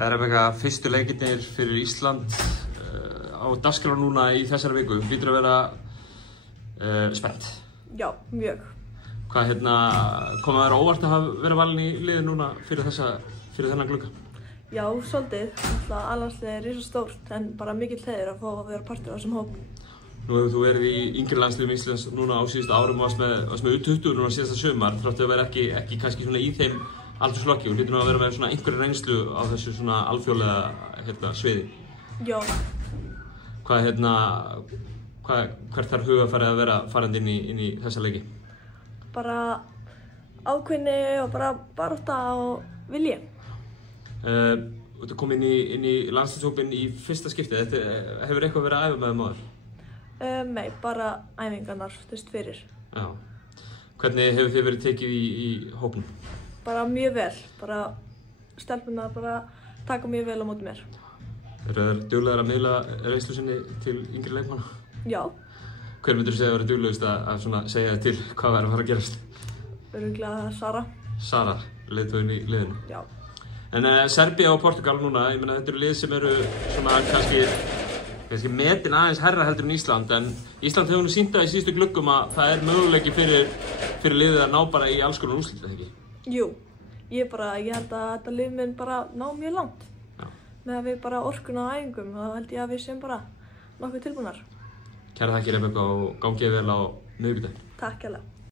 Rebekka, fyrstu leikirnir fyrir Ísland á dagskrá núna í þessari viku. Hlýtur að vera spennt. Já, mjög. Hvað kom það þér á óvart að hafa verið valin í liðið núna fyrir þennan glugga? Já, svolítið. Allandsliðið er svo stórt en bara mikill heiður að fá að vera partur af þessum hóp. Nú hefur þú verið í yngri landsliðum Íslands núna á síðustu árum og varst með U20 núna síðasta sumar, þrátt að vera ekki kannski svona í þeim aldursflokki og hlýtur nú að vera með svona einhverja reynslu á þessu svona alþjóðlega sviði. Já. Hvert þarf hugarfarið að vera farandi inn í þessa leiki? Bara ákveðni og bara barátta og vilji. Þú kom inn í landsliðshópinn í fyrsta skiptið. Hefur eitthvað verið að æfa með þeim áður? Nei, bara æfingarnar, fyrir. Já. Hvernig hefur þið verið tekið í hópnum? Bara mjög vel. Bara stelpurnar bara taka mjög vel á móti mér. Eru þær duglegar að miðla reynslu sinni til yngri leikmanna? Já. Hver myndirðu segja að vera duglegust að segja þér til hvað væri að fara að gerast? Örugglega Sara. Sara, leiðtoginn í liðinu? Já. En Serbía og Portugal núna, ég meina þetta eru lið sem eru svona kannski metin aðeins herra heldur en Ísland, en Ísland hefur nú sýnt það í síðustu gluggum að það er möguleiki fyrir liðið að ná bara í alls konar úrslit, eða ekki? Jú, ég held að þetta lið mun bara ná mjög langt. Já. Með að við bara orkuna á æfingum, þá held ég að við séum bara nokkuð tilbúnar. Kærar þakkir Rebekka og gangið vel á miðvikudaginn. Takk hérlega.